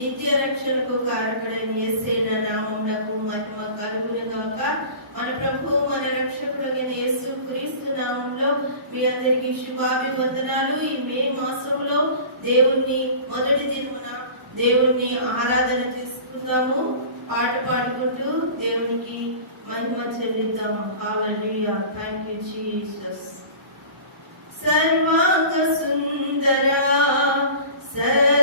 నిత్య రక్షణకు కారకుడైన యేసైన నామమునకు మహిమ కలుగును గాక మన ప్రభు మన రక్షకుడైన యేసు క్రీస్తు నామంలో మీ అందరికీ శుభాభివందనాలు. ఈ మే మాసంలో దేవుణ్ణి మొదటి దినమున దేవుణ్ణి ఆరాధన చేసుకుందాము. పాట పాడుకుంటూ దేవునికి మహిమ చెల్లిద్దాము. హల్లెలూయా థ్యాంక్ యూ జీసస్ సర్వాంగ సుందరా సద్గుణ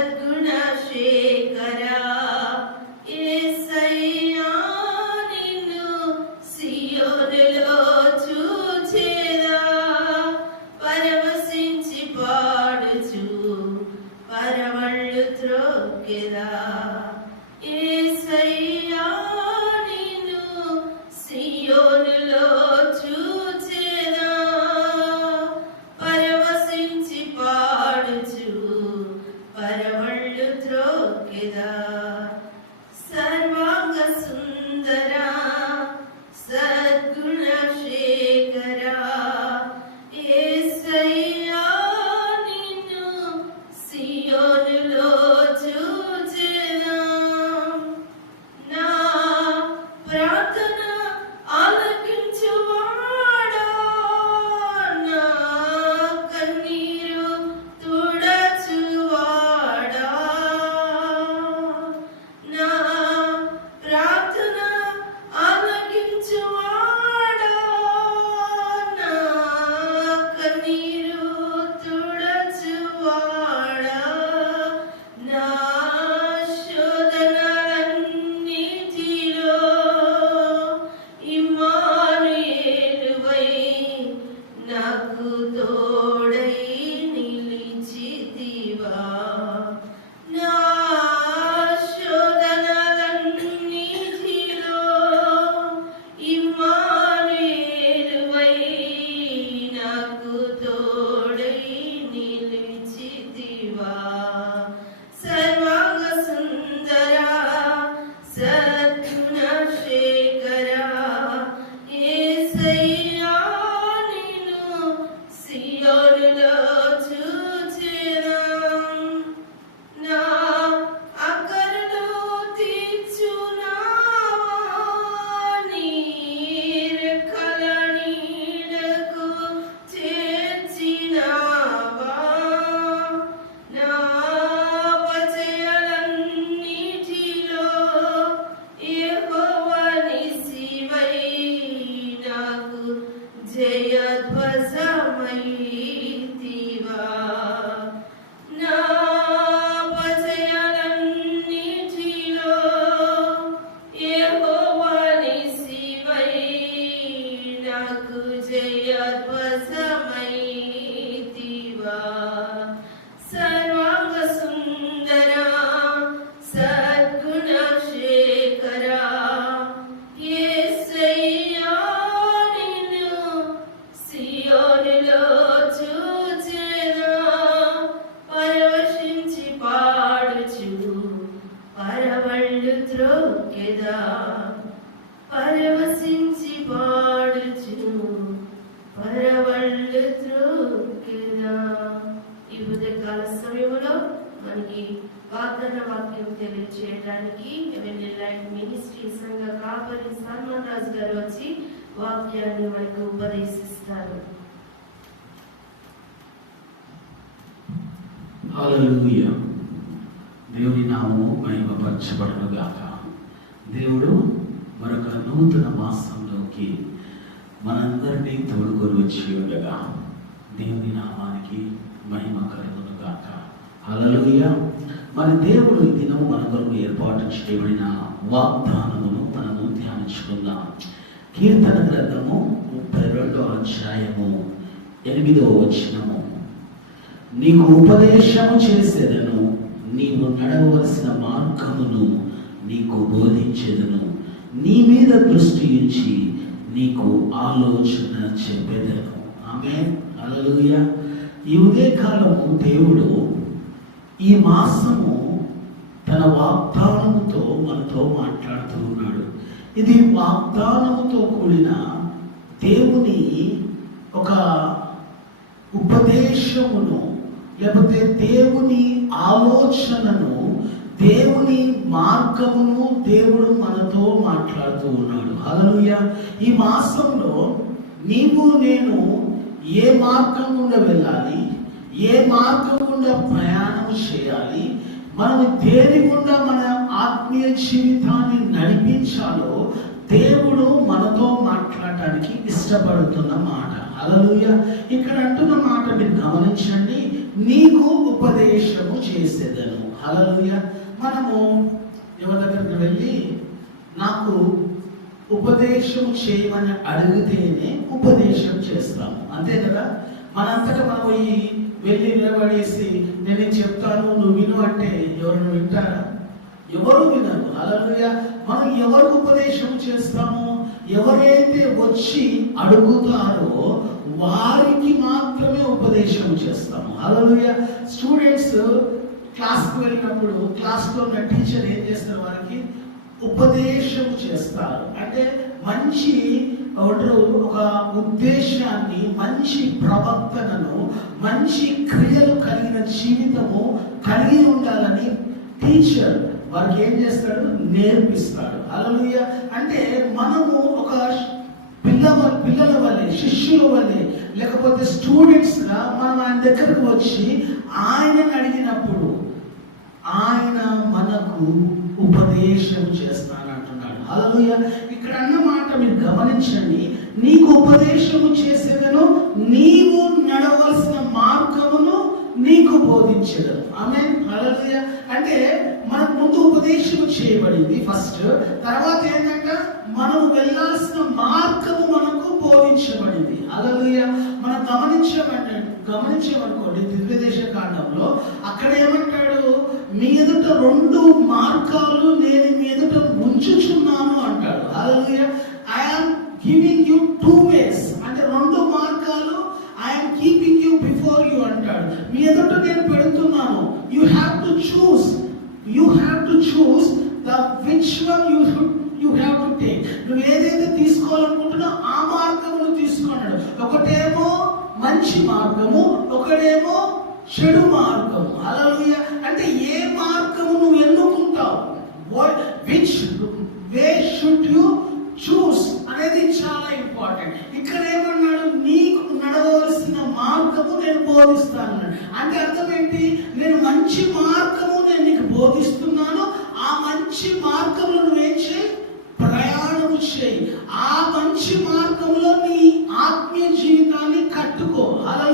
సల్మాన్ రాజు గారు వచ్చి వాక్యాన్ని మనకు ఉపదేశిస్తారు. దేవుని నామము మహిమపరచబడను గాక దేవుడు మరొక నూతన మాసంలోకి మనందరినీ తోడుకొని వచ్చి ఉండగా. దేవుని నామానికి మహిమ కలుగును గాక హల్లెలూయ. మరి దేవుడు ఈ దినం మన కొరకు ఏర్పాటు చేయబడిన వాగ్దానము ధ్యానించుకుందాం కీర్తన గ్రంథము ముప్పై రెండో అధ్యాయము ఎనిమిదో వచనము. నీకు ఉపదేశము చేసేదను నీవు నడవలసిన మార్గమును నీకు బోధించేదను. నీ మీద దృష్టి ఉంచి నీకు ఆలోచన చెప్పేదను. ఆమె అలలుయ ఈ ఉదయకాలము దేవుడు ఈ మాసము తన వాగ్దానంతో మనతో మాట్లాడుతూ ఉన్నాడు. ఇది వాగ్దానముతో కూడిన దేవుని ఒక ఉపదేశమును లేకపోతే దేవుని ఆలోచనను దేవుని మార్గమును దేవుడు మనతో మాట్లాడుతూ ఉన్నాడు. హల్లెలూయా. ఈ మాసంలో నీవు నేను ఏ మార్గం గుండా వెళ్ళాలి? ఏ మార్గం గుండా ప్రయాణం చేయాలి? మనం దేని గుండా మన ఆత్మీయ జీవితాన్ని నడిపించాలో దేవుడు మనతో మాట్లాడటానికి ఇష్టపడుతున్న మాట. అలలుయ ఇక్కడ అంటున్న మాట మీరు గమనించండి. నీకు ఉపదేశము చేసేదను. అలలుయ మనము ఎవరి దగ్గరికి వెళ్ళి నాకు ఉపదేశం చేయమని అడిగితేనే ఉపదేశం చేస్తాము. అంతే కదా? మనంతటా మనం ఈ వెళ్ళి నిలబడేసి నేను చెప్తాను నువ్వు విను అంటే ఎవరు వింటారా? ఎవరు వినరు. అలలుయ మనం ఎవరికి ఉపదేశం చేస్తాము? ఎవరైతే వచ్చి అడుగుతారో వారికి మాత్రమే ఉపదేశం చేస్తాము. అలలుయ స్టూడెంట్స్ క్లాస్కి వెళ్ళినప్పుడు క్లాస్లో ఉన్న టీచర్ ఏం చేస్తారు వారికి? ఉపదేశం చేస్తారు. అంటే మంచి ఒక ఉద్దేశాన్ని మంచి ప్రవర్తనను మంచి క్రియలు కలిగిన జీవితము కలిగి ఉండాలని టీచర్ వారికి ఏం చేస్తాడు? నేర్పిస్తాడు. అలలుయ అంటే మనము ఒక పిల్ల పిల్లల వల్లే శిష్యుల వల్లే లేకపోతే స్టూడెంట్స్గా మనం ఆయన దగ్గరకు వచ్చి ఆయనని అడిగినప్పుడు ఆయన మనకు ఉపదేశం చేస్తానంటున్నాడు. అలలుయ ఇక్కడ అన్నమాట మీరు గమనించండి. నీకు ఉపదేశము చేసేదను నీవు నడవలసిన మార్గమును నీకు బోధించడం. ఆమె హల్లెలూయా అంటే మనకు ముందు ఉపదేశం చేయబడింది ఫస్ట్ తర్వాత ఏంటంటే? మనం వెళ్ళాల్సిన మార్గము మనకు బోధించబడింది. హల్లెలూయా మనం గమనించమంటే గమనించామనుకోండి దివ్యదేశ కాండంలో అక్కడ ఏమంటాడు? మీ ఎదుట రెండు మార్గాలు నేను మీ ఎదుట ఉంచుచున్నాను అంటాడు. Hallelujah I am giving you two ways అంటే రెండు మార్గాలు I'm keeping you before you అంటాడు. మీ ఎదుట నేను పెడుతున్నాను. You have to choose you have to choose the which one you you have to take నువ్వు ఏదైతే తీసుకోవాలనుకుంటున్నావు ఆ మార్గమును తీసుకున్నాడు. ఒకటేమో మంచి మార్గము ఒకటేమో చెడు మార్గము. అలా అంటే ఏ మార్గము నువ్వు ఎన్నుకుంటావు? Which way should you choose అనేది చాలా ఇంపార్టెంట్ బోధిస్తాను అంటే అర్థం ఏంటి? నేను మంచి మార్గము నేను నీకు బోధిస్తున్నాను. ఆ మంచి మార్గంలో నువ్వేం చేయి? ప్రయాణము చేయి. ఆ మంచి మార్గంలో నీ ఆత్మీయ జీవితాన్ని కట్టుకో. అలా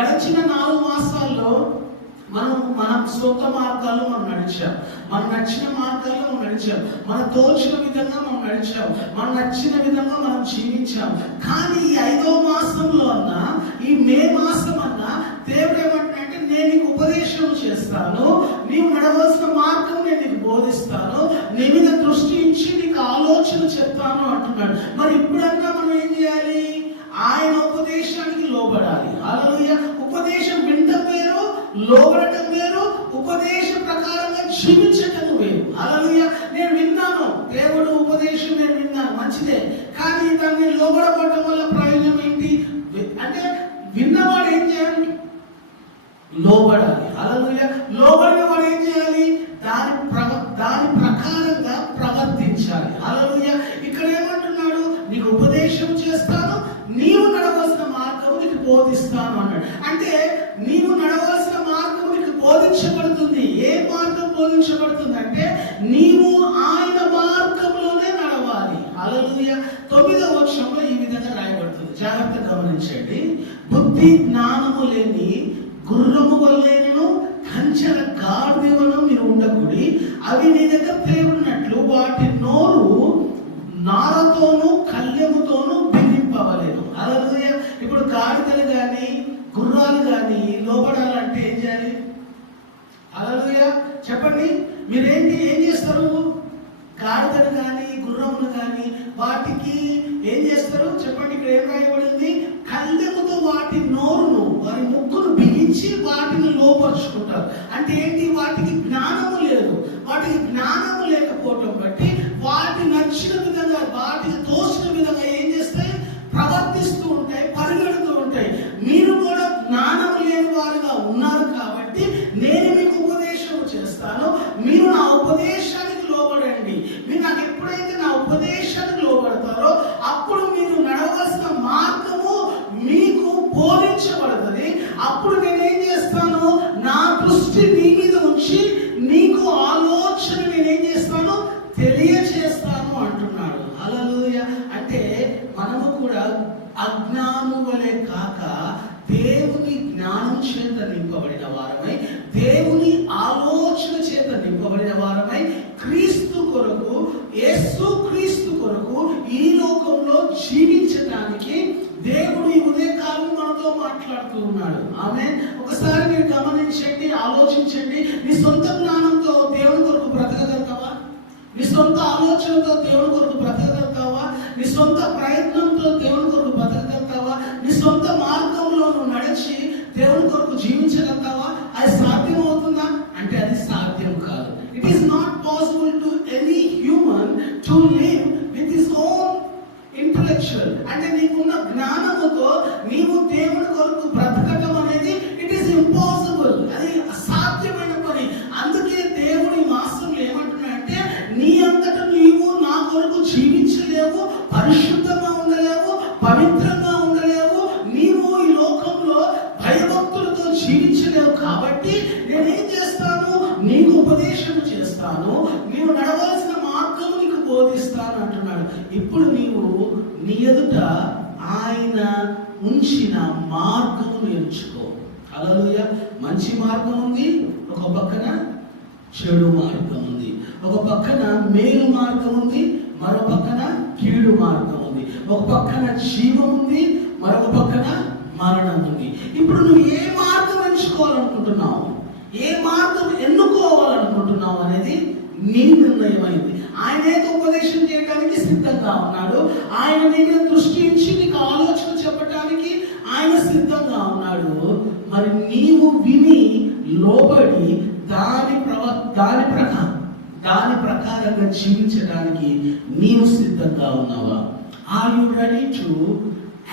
గడిచిన నాలుగు మాసాల్లో మనం మన సొంత మార్గాల్లో మనం నడిచాం. మన నచ్చిన మార్గాల్లో మనం నడిచాం. మన తోచిన విధంగా మనం నడిచాం. మన నచ్చిన విధంగా మనం జీవించాం. కానీ ఈ ఐదో మాసంలో అన్న ఈ మే మాసం దేవుడు ఏమంటున్నాడంటే నేను నీకు ఉపదేశం చేస్తాను నీవు నడవలసిన మార్గం నేను నీకు బోధిస్తాను నీ మీద దృష్టి ఇచ్చి నీకు ఆలోచన చెప్తాను అంటున్నాడు. మరి ఇప్పుడంతా మనం ఏం చేయాలి? ఆయన ఉపదేశానికి లోబడాలి. అలా ఉపదేశం వినటం వేరు లోబడటం వేరు ఉపదేశ ప్రకారంగా జీవించటం వేరు. అలా నేను విన్నాను దేవుడు ఉపదేశం నేను విన్నాను మంచిదే. కానీ దాన్ని లోబడబడటం వల్ల లోబడాలి. అలా లోబడిన వాడు ఏం చేయాలి? దాని ప్రవ దాని ప్రకారంగా ప్రవర్తించాలి. అలా ఇక్కడ ఏమంటున్నాడు? నీకు ఉపదేశం చేస్తాను నీవు నడవలసిన మార్గం నీకు బోధిస్తాను అన్నాడు. అంటే నీవు నడవలసిన మార్గం నీకు బోధించబడుతుంది. ఏ మార్గం బోధించబడుతుంది అంటే నీవు ఆయన మార్గంలోనే నడవాలి. అలలుయ తొమ్మిదవ వర్షంలో ఈ విధంగా రాయబడుతుంది. జాగ్రత్త గమనించండి. బుద్ధి జ్ఞానము లేని గుర్రము వల్లేనను కంచెల గాడిదలను మీరు ఉండకూడి అవి నీ దగ్గర తేబడినట్లు వాటి నోరు నారతోనూ కళ్యముతోనూ బిగింపవలేదు. అలాగే ఇప్పుడు గాడిదలు కానీ గుర్రాలు కానీ లోపడాలంటే ఏం చేయాలి? అలలుయ. చెప్పండి మీరేంటి ఏం చేస్తారు? గాడిదను కానీ గుర్రమును కానీ వాటికి ఏం చేస్తారు? చెప్పండి ఇక్కడ ఏం రాయబడింది? కళ్ళెముతో వాటి నోరును వారి ముక్కును గ్రహించి వాటిని లోపరుచుకుంటారు. అంటే ఏంటి? వాటికి జ్ఞానము లేదు. వాటికి జ్ఞానము లేకపోవటం బట్టి వాటి నచ్చిన విధంగా వాటికి తోసిన విధంగా ఏం చేస్తాయి? ప్రవర్తిస్తూ ఉంటాయి పరిగెడుతూ ఉంటాయి. మీరు కూడా జ్ఞానం లేని వారుగా ఉన్నారు కాబట్టి నేను మీకు ఉపదేశం చేస్తాను. మీరు నా ఉపదేశానికి లోబడండి. మీరు నాకు ఎప్పుడైతే నా ఉపదేశానికి లోబడతారో అప్పుడు మీరు నడవలసిన మార్గము మీకు బోధించబడుతుంది. అప్పుడు నేనేం చేస్తాను? దేవుని కొరకు బ్రతకగలుగుతావా నీ సొంత ప్రయత్నంతో అంతట నీవు నా కొరకు జీవించలేవు పరిశుద్ధంగా ఉండలేవు పవిత్రంగా ఉండలేవు. నీవు ఈ లోకంలో భయభక్తులతో జీవించలేవు కాబట్టి నేనేం చేస్తాను? నీకు ఉపదేశం చేస్తాను. నీవు నడవలసిన మార్గం నీకు బోధిస్తాను అంటున్నాడు. ఇప్పుడు నీవు నీ ఎదుట ఆయన ఉంచిన మార్గము ఎంచుకో అలా మంచి మార్గం ఉంది ఒక పక్కన చెడు మార్గం ఉంది. ఒక పక్కన మేలు మార్గం ఉంది మరో పక్కన కీడు మార్గం ఉంది. ఒక పక్కన జీవం ఉంది మరొక పక్కన మరణం ఉంది. ఇప్పుడు నువ్వు ఏ మార్గం ఎంచుకోవాలనుకుంటున్నావు? ఏ మార్గం ఎన్నుకోవాలనుకుంటున్నావు అనేది నీ నిర్ణయం అయింది ఆయన ఏదో ఉపదేశం చేయడానికి సిద్ధంగా ఉన్నాడు? ఆయన నీ దృష్టి ఇచ్చి నీకు ఆలోచన చెప్పడానికి ఆయన సిద్ధంగా ఉన్నాడు. మరి నీవు విని లోబడి దాని ప్రవ దాని ప్రకారం దాని ప్రకారంగా జీవించడానికి నీవు సిద్ధంగా ఉన్నావా? Are you ready to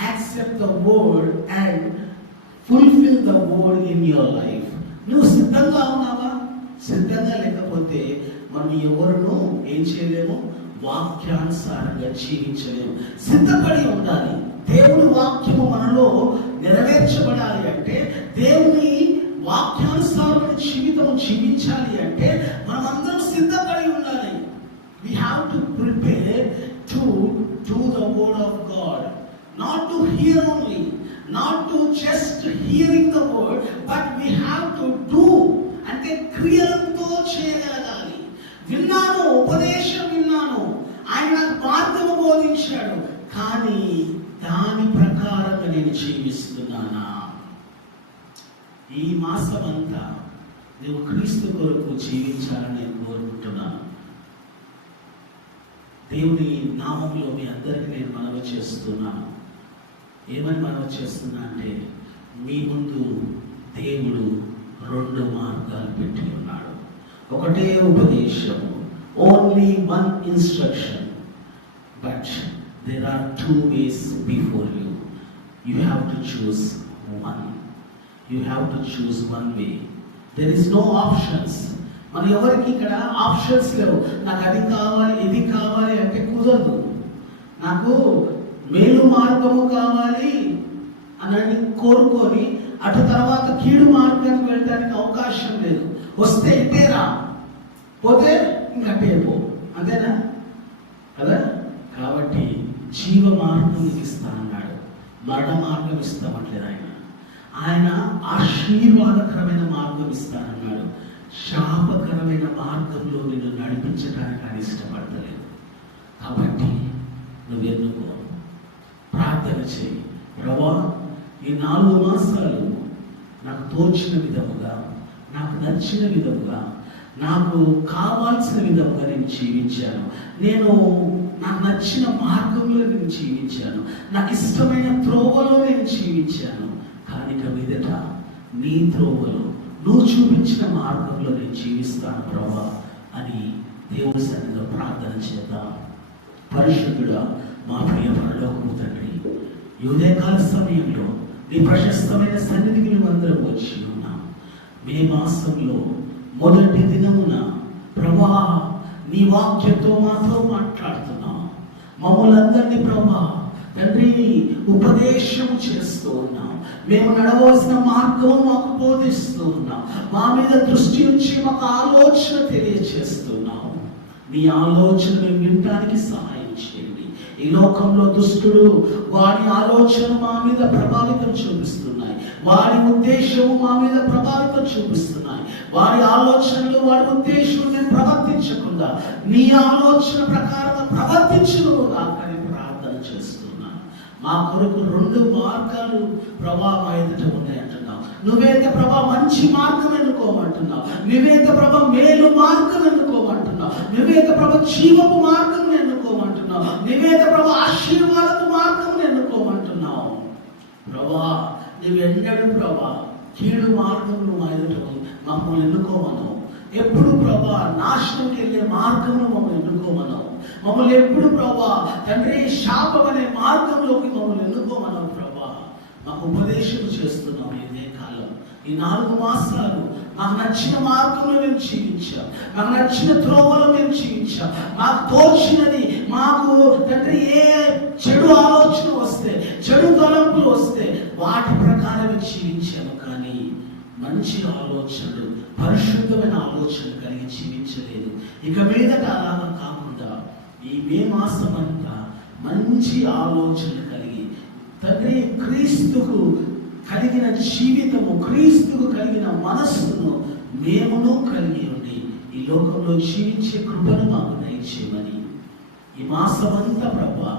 accept the word and fulfil the word in your life నువ్వు సిద్ధంగా ఉన్నావా? సిద్ధంగా లేకపోతే మనం ఎవరును ఏం చేయలేము? వాక్యానుసారంగా జీవించలేము. సిద్ధపడి ఉండాలి. దేవుని వాక్యము మనలో నెరవేర్చబడాలి అంటే దేవుని వాక్యానుసారమైన జీవితం జీవించాలి అంటే మనమందరం సిద్ధపడి ఉండాలి we have to prepare to to the word of God not to hear only not to just hearing the word but we have to do అంటే క్రియలతో చేయగలగాలి విన్నాను ఉపదేశం విన్నాను ఆయన నాకు బోధించాడు కానీ దాని ప్రకారంగా నేను జీవిస్తున్నానా ఈ మాసం అంతా నువ్వు క్రీస్తు కొరకు జీవించాలని నేను కోరుకుంటున్నాను. దేవుని నామంలో మీ అందరికీ నేను మనవి చేస్తున్నాను. ఏమని మనవి చేస్తున్నా అంటే మీ ముందు దేవుడు రెండు మార్గాలు పెట్టి ఉన్నాడు. ఒకటే ఉపదేశము only one instruction but there are two ways before you you have to choose one you have to choose one way there is no options మన ఎవరికి ఇక్కడ ఆప్షన్స్ లేవు? నాకు అది కావాలి ఇది కావాలి అంటే కుదరదు. నాకు మేలు మార్గము కావాలి అని కోరుకొని అటు తర్వాత కీడు మార్గానికి వెళ్ళడానికి అవకాశం లేదు. వస్తే ఇటే పోతే ఇంకటే పో అంతేనా? కదా? కాబట్టి జీవ మార్గం ఇస్తా అన్నాడు మరణ మార్గం ఇస్తామట్లేదు ఆయన. ఆయన ఆశీర్వాదకరమైన మార్గం ఇస్తానన్నాడు. శాపకరమైన మార్గంలో నిన్ను నడిపించడానికి ఆయన ఇష్టపడతలేదు. కాబట్టి నువ్వు ఎన్నుకో ప్రార్థన చేయి. ప్రభా ఈ నాలుగు మాసాలు నాకు తోచిన విధముగా నాకు నచ్చిన విధముగా నాకు కావాల్సిన విధంగా నేను జీవించాను. నేను నాకు నచ్చిన మార్గంలో నేను జీవించాను. నాకు ఇష్టమైన త్రోవలో నేను జీవించాను. కానీ ఇక మీదట నీ త్రోవలో నువ్వు చూపించిన మార్గంలో నేను జీవిస్తాను ప్రభా అని దేవుని సన్నిధిలో ప్రార్థన చేద్దాం. పరిశుద్ధుడా మా ప్రియ పరలోకము తండ్రి యుదయకాల ఉదయకాల సమయంలో నీ ప్రశస్తమైన సన్నిధికి మేమందరం వచ్చి ఉన్నాం. మే మాసంలో మొదటి దినమున ప్రభా నీ వాక్యంతో మాతో మాట్లాడుతున్నాం. మమ్మల్ందరినీ ప్రభా తండ్రి ఉపదేశం చేస్తూ ఉన్నాం. మేము నడవలసిన మార్గం మాకు బోధిస్తూ ఉన్నాం మా మీద దృష్టి ఉంచి మాకు ఆలోచన తెలియచేస్తున్నాం. మీ ఆలోచన మేము వినడానికి సహాయం చేయండి. ఈ లోకంలో దుష్టుడు వాడి ఆలోచన మా మీద ప్రభావితం చూపిస్తున్నాయి. వాడి ఉద్దేశము మా మీద ప్రభావితం చూపిస్తున్నాయి. వాడి ఆలోచనలు వాడి ఉద్దేశం నేను ప్రవర్తించకుండా నీ ఆలోచన ప్రకారం ప్రవర్తించను మా కొరకు రెండు మార్గాలు ప్రభావ ఎదుట ఉన్నాయి అంటున్నావు నువ్వైతే ప్రభా మంచి మార్గం ఎన్నుకోమంటున్నావు. నువ్వైతే ప్రభా మేలు మార్గం ఎన్నుకోమంటున్నావు. నువ్వైతే ప్రభా జీవపు మార్గం ఎన్నుకోమంటున్నావు. నువ్వైతే ప్రభా ఆశీర్వాదపు మార్గం ఎన్నుకోమంటున్నావు. ప్రభా నువ్వెన్నడు ప్రభా కీడు మార్గంలో మా ఎదుట మమ్మల్ని ఎన్నుకోమను ఎప్పుడు ప్రభా నాశనంకి వెళ్ళే మార్గంలో మమ్మల్ని ఎన్నుకోమను మమ్మల్ని ఎప్పుడు ప్రభా? తండ్రి శాపం అనే మార్గంలోకి మమ్మల్ని ఎన్నుకోమన్నావు ప్రభా? మాకు ఉపదేశం చేస్తున్నాం ఇదే కాలం. ఈ నాలుగు మాసాలు మాకు నచ్చిన మార్గంలో మేము జీవించాం. మాకు నచ్చిన త్రోవలో మేము జీవించాం. మాకు తోచినది మాకు తండ్రి ఏ చెడు ఆలోచన వస్తే చెడు తలంపులు వస్తే వాటి ప్రకారమే జీవించాము. కానీ మంచి ఆలోచనలు పరిశుద్ధమైన ఆలోచన కలిగి జీవించలేదు. ఇక మీదట అలాగా కాకుండా ఈ మే మాసం అంతా మంచి ఆలోచన కలిగి తండ్రి క్రీస్తుకు కలిగిన జీవితము క్రీస్తుకు కలిగిన మనస్సును మేమును కలిగి ఉండి ఈ లోకంలో జీవించే కృపను మాకు దయచేయమని. ఈ మాసమంతా ప్రభా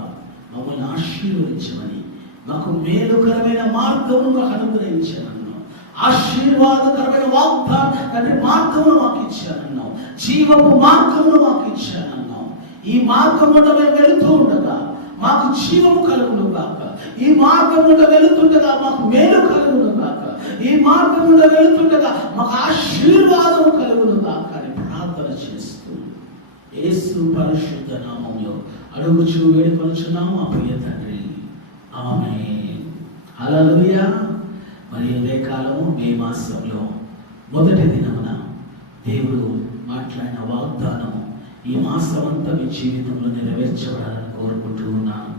మమ్మల్ని ఆశీర్వదించమని మాకు మేలుకరమైన మార్గము మాకు అనుగ్రహించానన్నావు ఆశీర్వాదకరమైన వాగ్దాన తండ్రి మార్గమును మాకు ఇచ్చానన్నావు జీవపు మార్గమును మాకు ఇచ్చానన్నావు ఈ మార్గముట మేము వెళుతూ ఉండగా మాకు జీవము కలుగును కాక ఈ మార్గముట వెళుతుండగా మాకు మేలు కలుగును కాక ఈ మార్గముట వెళుతుండగా మాకు ఆశీర్వాదము కలుగును కాక అని ప్రార్థన చేస్తూ యేసు పరిశుద్ధ నామంలో అడుగుచు వేడుకొలుచున్నాము ఆ ప్రియ తండ్రి. ఆమె అలలుయా మరి ఇదే కాలము మే మాసంలో మొదటి దినమున దేవుడు మాట్లాడిన వాగ్దానము ఈ మాసం అంతా మీ జీవితంలో నెరవేర్చబడాలని కోరుకుంటూ ఉన్నాను.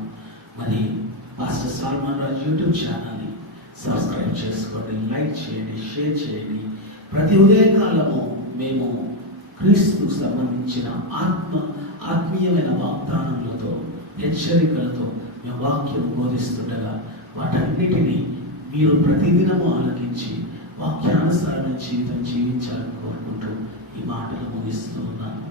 మరి మాస్టర్ సల్మాన్ రాజు యూట్యూబ్ ఛానల్ని సబ్స్క్రైబ్ చేసుకోండి లైక్ చేయండి షేర్ చేయండి. ప్రతి ఉదయకాలము మేము క్రీస్తుకు సంబంధించిన ఆత్మ ఆత్మీయమైన వాగ్దానములతో హెచ్చరికలతో మేము వాక్యం బోధిస్తుండగా వాటన్నిటినీ మీరు ప్రతిదినము ఆలకించి వాక్యానుసారమైన జీవితం జీవించాలని కోరుకుంటూ ఈ మాటలు ముగిస్తూ ఉన్నాను.